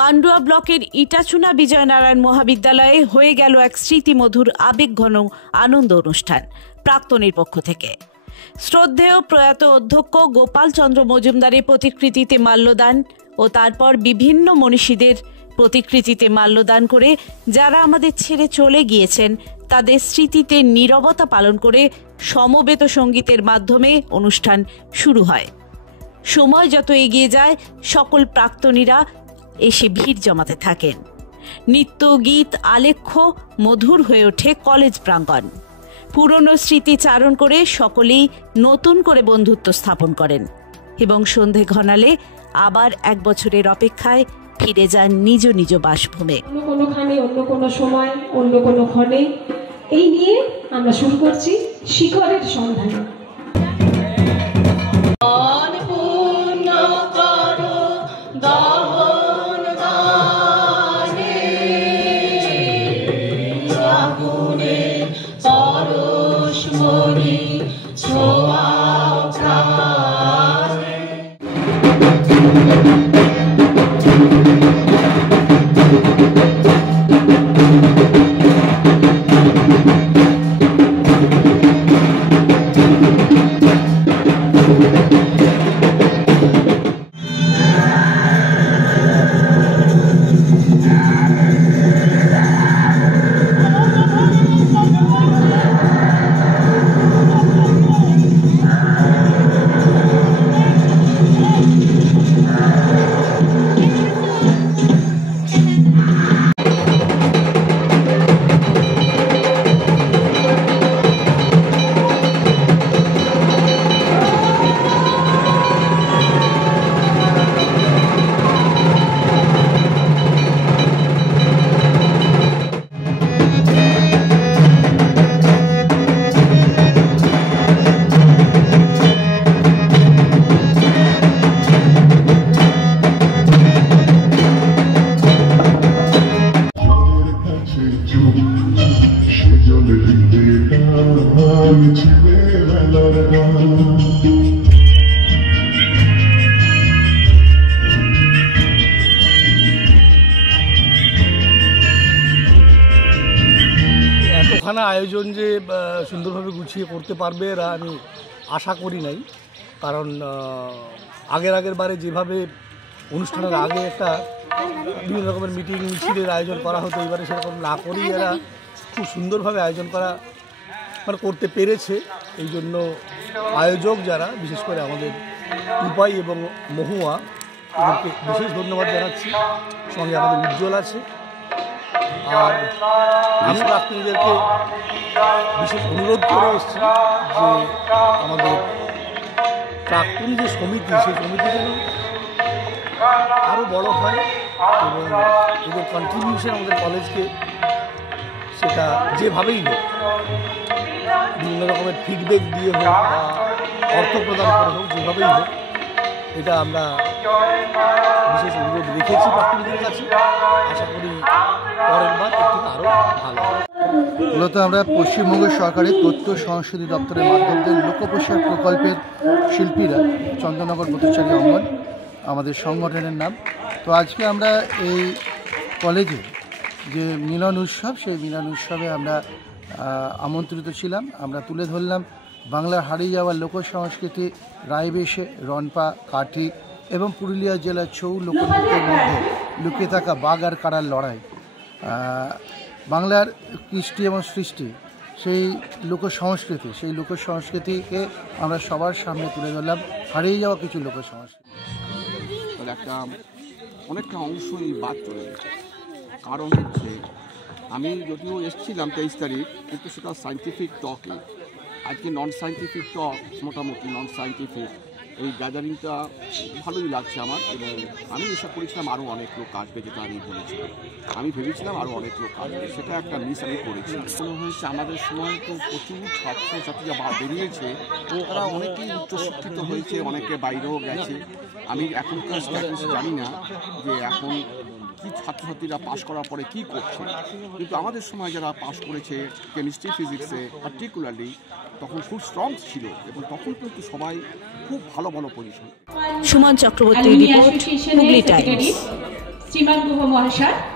পান্ডুয়া ব্লকের ইটাচুনা বিজয়নারায়ণ মহাবিদ্যালয়ে হয়ে গেল এক স্মৃতিমধুর আবেগঘন আনন্দ অনুষ্ঠান প্রাক্তনীর পক্ষ থেকে। শ্রদ্ধেয় প্রয়াত অধ্যক্ষ গোপাল চন্দ্র মজুমদারের প্রতিকৃতিতে মাল্যদান ও তারপর বিভিন্ন মনীষীদের প্রতিকৃতিতে মাল্যদান করে যারা আমাদের ছেড়ে চলে গিয়েছেন তাদের স্মৃতিতে নীরবতা পালন করে সমবেত সঙ্গীতের মাধ্যমে অনুষ্ঠান শুরু হয়। সময় যত এগিয়ে যায় সকল প্রাক্তনীরা এসে ভিড় জমাতে থাকেন। নৃত্য গীত আলেখ্য মধুর হয়ে ওঠে কলেজ প্রাঙ্গণ। পুরনো স্মৃতি চারণ করে সকলেই নতুন করে বন্ধুত্ব স্থাপন করেন এবং সন্ধে ঘনালে আবার এক বছরের অপেক্ষায় ফিরে যান নিজ নিজ বাসভূমে। অন্য কোনোখানে, অন্য কোনো সময়, অন্য কোনো ক্ষণে এই নিয়ে আমরা শুরু করছি শিখরের সন্ধানে। এতখানা আয়োজন যে সুন্দরভাবে গুছিয়ে করতে পারবে এরা আমি আশা করি নাই। কারণ আগের বারে যেভাবে অনুষ্ঠানের আগে একটা বিভিন্ন রকমের মিটিং মিছিলের আয়োজন করা হতো, এবারে সেরকম না করেই এরা খুব সুন্দরভাবে আয়োজন করা করতে পেরেছে। এই জন্য আয়োজক যারা, বিশেষ করে আমাদের উপাই এবং মহুয়া, এদেরকে বিশেষ ধন্যবাদ জানাচ্ছি। সঙ্গে আমাদের উজ্জ্বল আছে। আর আমি প্রাক্তনীদেরকে বিশেষ অনুরোধ করে এসেছি যে আমাদের প্রাক্তনী যে সমিতি, সেই সমিতি যেন আরও বড় হয় এবং এদের কন্ট্রিবিউশন আমাদের কলেজকে সেটা যেভাবেই হোক, বিভিন্ন রকমের ফিডব্যাক দিয়ে হোক বা অর্থ প্রদান করে হোক, যেভাবেই হোক, এটা আমরা বিশেষ অনুরোধ রেখেছি প্রাক্তনীদের কাছে। আশা করি পরের বার একটু আরও ভালো। মূলত আমরা পশ্চিমবঙ্গ সরকারের তথ্য সংস্কৃতি দপ্তরের মাধ্যমে লোকপ্রসার প্রকল্পের শিল্পীরা, চন্দননগর ব্রতচারী অঙ্গন আমাদের সংগঠনের নাম। তো আজকে আমরা এই কলেজে যে মিলন উৎসব, সেই মিলন উৎসবে আমরা আমন্ত্রিত ছিলাম। আমরা তুলে ধরলাম বাংলার হারিয়ে যাওয়া লোকসংস্কৃতি, রায়বেশে, রনপা, কাঠি এবং পুরুলিয়া জেলার ছৌ লোকনৃত্যের মধ্যে লুকিয়ে থাকা বাঘ আর কাড়ার লড়াই। বাংলার কৃষ্টি এবং সৃষ্টি, সেই লোকসংস্কৃতিকে আমরা সবার সামনে তুলে ধরলাম, হারিয়ে যাওয়া কিছু লোকসংস্কৃতি। অনেকটা অংশই বাদ চলে গেছে। কারণ হচ্ছে আমি যদিও এসেছিলাম 23 তারিখ, কিন্তু সেটা সায়েন্টিফিক টকে। আজকে নন সায়েন্টিফিক টক, মোটামুটি নন সায়েন্টিফিক এই গ্যাদারিংটা ভালোই লাগছে আমার। এবং আমি আশা করেছিলাম আরও অনেক লোক আসবে, যেটা আমি বলেছিলাম। আমি ভেবেছিলাম আরও অনেক লোক আসবে, সেটা একটা মিস আমি করেছি। মনে হয়েছে আমাদের সময় তো প্রচুর ছাত্রছাত্রীরা বেরিয়েছে, তারা অনেকেই উচ্চশিক্ষিত হয়েছে, অনেকে বাইরেও গেছে। আমি এখনকার স্ট্যাটাস জানি না যে এখন কি ছাত্রছাত্রীরা পাশ করার পরে কি করছে, কিন্তু আমাদের সময় যারা পাশ করেছে কেমিস্ট্রি, ফিজিক্সে পার্টিকুলারলি, তখন খুব স্ট্রং ছিল এবং তখন কিন্তু সবাই খুব ভালো ভালো position. Suman Chakraborty report, Hooghly times. শ্রীমান গুহ মহাশয়